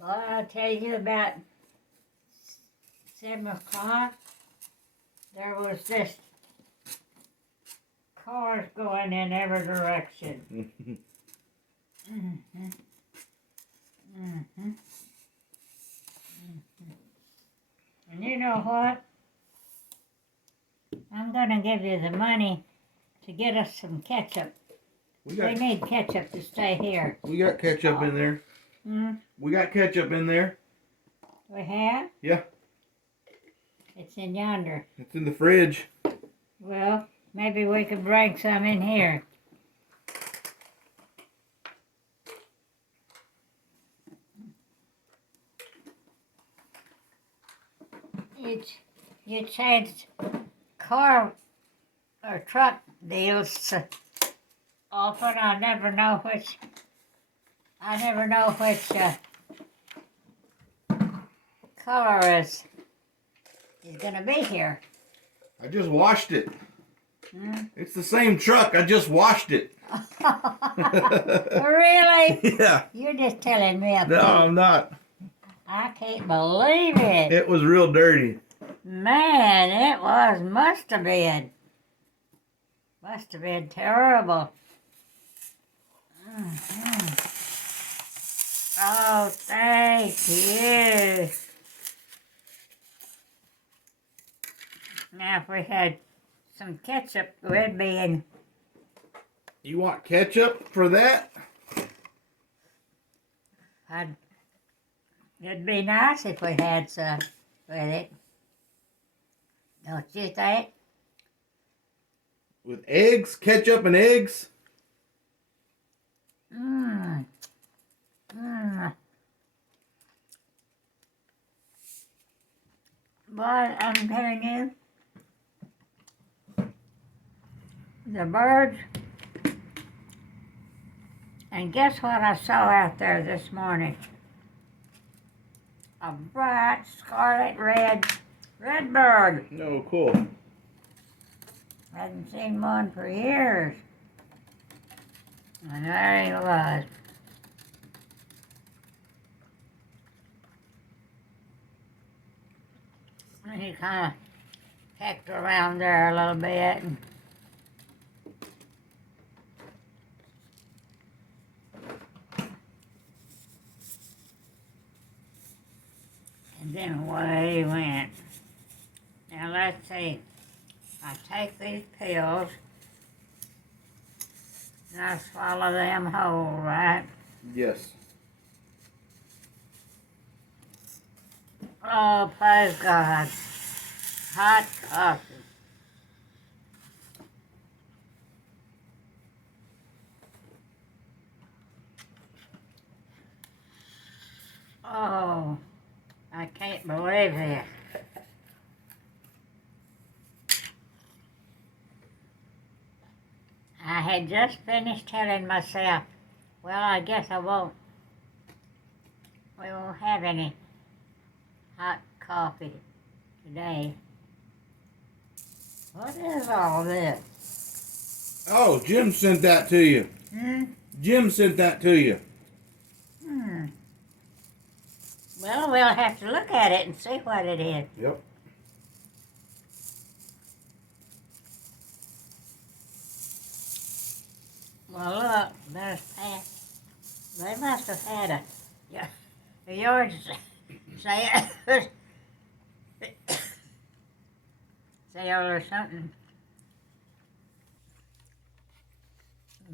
Boy, I'll tell you about 7 o'clock. There was just cars going in every direction. Mm-hmm. Mm-hmm. And you know what? I'm gonna give you the money to get us some ketchup. We need ketchup to stay here. We got ketchup in there. Hmm? We got ketchup in there. We have? Yeah. It's in yonder. It's in the fridge. Well, maybe we could bring some in here. You changed car or truck deals often. I never know which color is gonna be here. I just washed it. Hmm? It's the same truck. I just washed it. Really? Yeah. You're just telling me. No, I'm not. I can't believe it. It was real dirty. Man, it must have been. Must have been terrible. Mm-hmm. Oh, thank you. Now, if we had some ketchup, we'd be in. You want ketchup for that? It'd be nice if we had some with it. Don't you think? With eggs? Ketchup and eggs? Mmm. Mmm. Boy, I'm telling you, the birds. And guess what I saw out there this morning? A bright scarlet red bird. No, cool. Hadn't seen one for years. And there he was. And he kind of pecked around there a little bit. And then away he went. Now let's see. I take these pills and I swallow them whole, right? Yes. Oh, praise God. Hot coffee. Oh, I can't believe it. I had just finished telling myself, well, I guess we won't have any hot coffee today. What is all this? Oh, Jim sent that to you. Hmm? Jim sent that to you. Well, we'll have to look at it and see what it is. Yep. Well, look, there's Pat. They must have had a yard sale or something.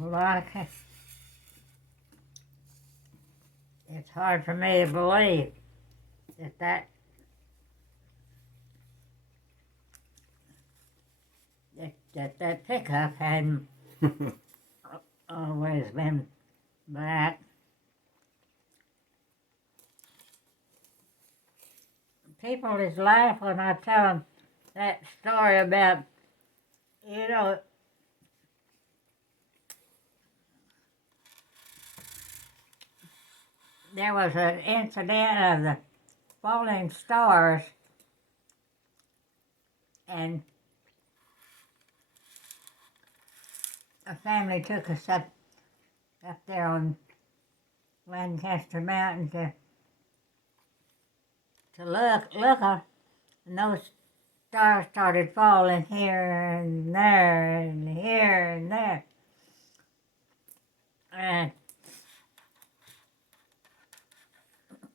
A lot of it's hard for me to believe that pickup hadn't always been black. People just laugh when I tell them that story about, you know, there was an incident of the falling stars, and a family took us up there on Lancaster Mountain to to look, and those stars started falling here and there and here and there. And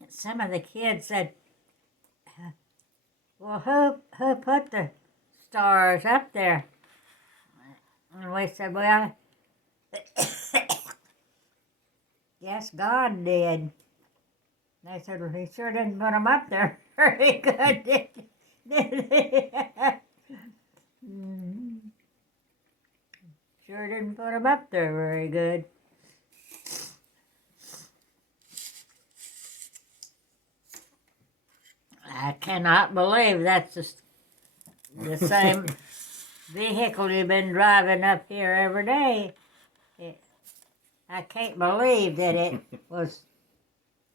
some of the kids said, well, who put the stars up there? And we said, well, yes, God did. They said, well, he sure didn't put them up there very good, did he? Sure didn't put them up there very good. I cannot believe that's the same vehicle you've been driving up here every day. I can't believe that it was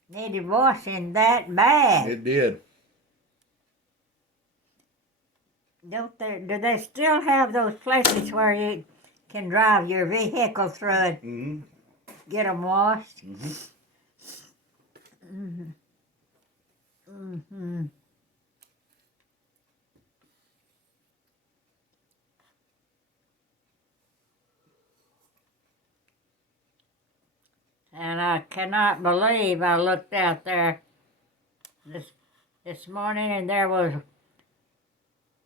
needed washing that bad. It did. Do they still have those places where you can drive your vehicle through and Mm-hmm. get them washed? Mm-hmm. Mm-hmm. Mm-hmm. And I cannot believe I looked out there this morning and there was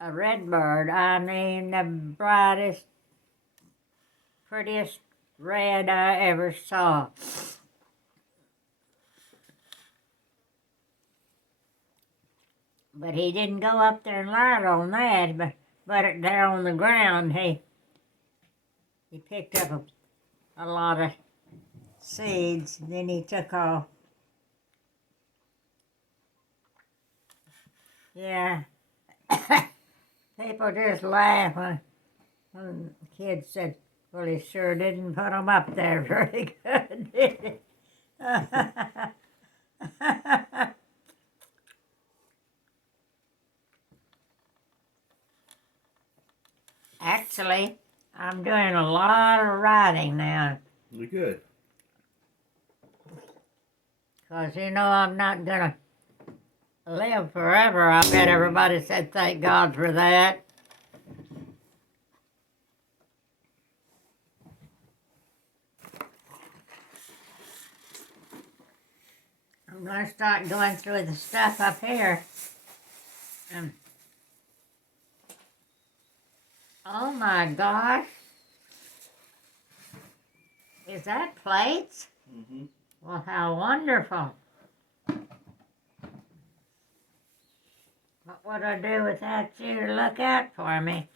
a redbird. I mean, the brightest, prettiest red I ever saw. But he didn't go up there and light on that, but there on the ground, he picked up a lot of seeds, and then he took off. Yeah. People just laugh when kids said, well, he sure didn't put them up there very good, did he? Actually, I'm doing a lot of writing now. Really good. Because, I'm not going to live forever. I bet everybody said thank God for that. I'm going to start going through the stuff up here. Oh my gosh. Is that plates? Mm-hmm. Well, how wonderful. What would I do without you to look out for me?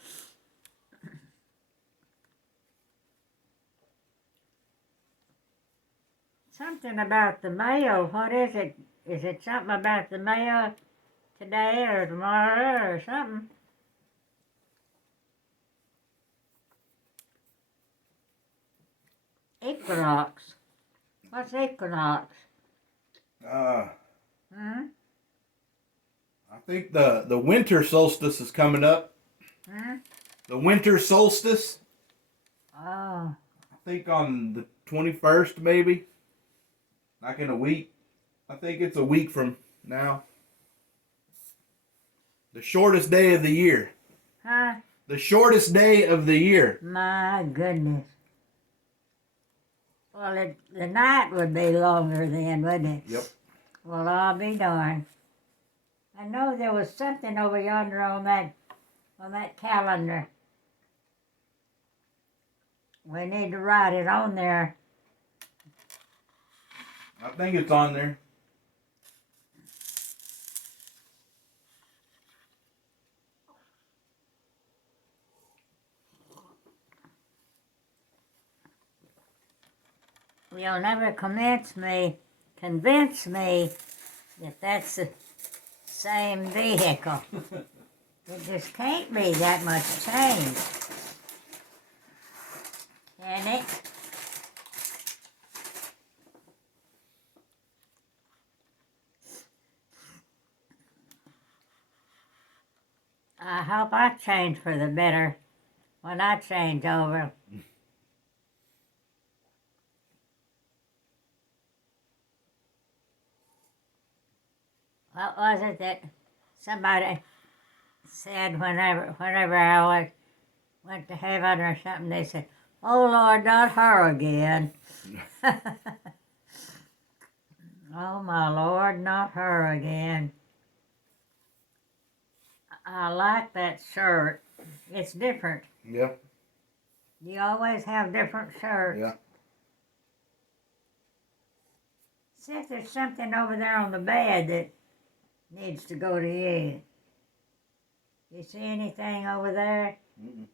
Something about the mail. What is it? Is it something about the mail today or tomorrow or something? Equinox. What's equinox? Hmm? I think the winter solstice is coming up. Hmm? The winter solstice. Oh. I think on the 21st, maybe. Like in a week. I think it's a week from now. The shortest day of the year. Huh? The shortest day of the year. My goodness. Well, the night would be longer then, wouldn't it? Yep. Well, I'll be darned. I know there was something over yonder on that calendar. We need to write it on there. I think it's on there. You'll never convince me that that's the same vehicle. It just can't be that much change. Can it? I hope I change for the better when I change over. What was it that somebody said whenever I went to heaven or something? They said, "Oh Lord, not her again." Oh my Lord, not her again. I like that shirt. It's different. Yeah. You always have different shirts. Yeah. See if there's something over there on the bed that needs to go to you. You see anything over there? Mm-mm.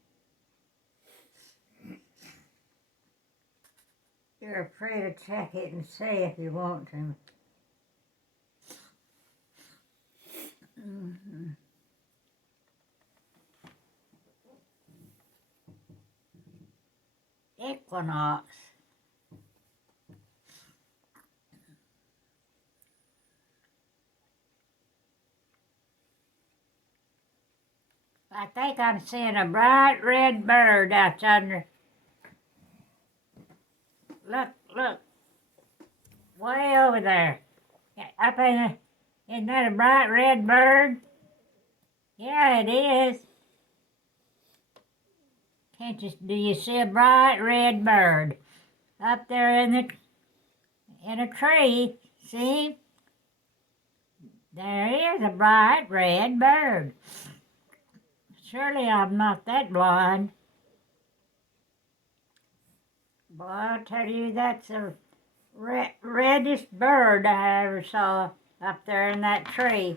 You're free to check it and see if you want to. Mm-hmm. Equinox. I think I'm seeing a bright red bird out yonder. Look, look, way over there. Up in isn't that a bright red bird? Yeah, it is. Do you see a bright red bird up there in a tree? See? There is a bright red bird. Surely I'm not that blind. Boy, I tell you, that's the reddest bird I ever saw up there in that tree.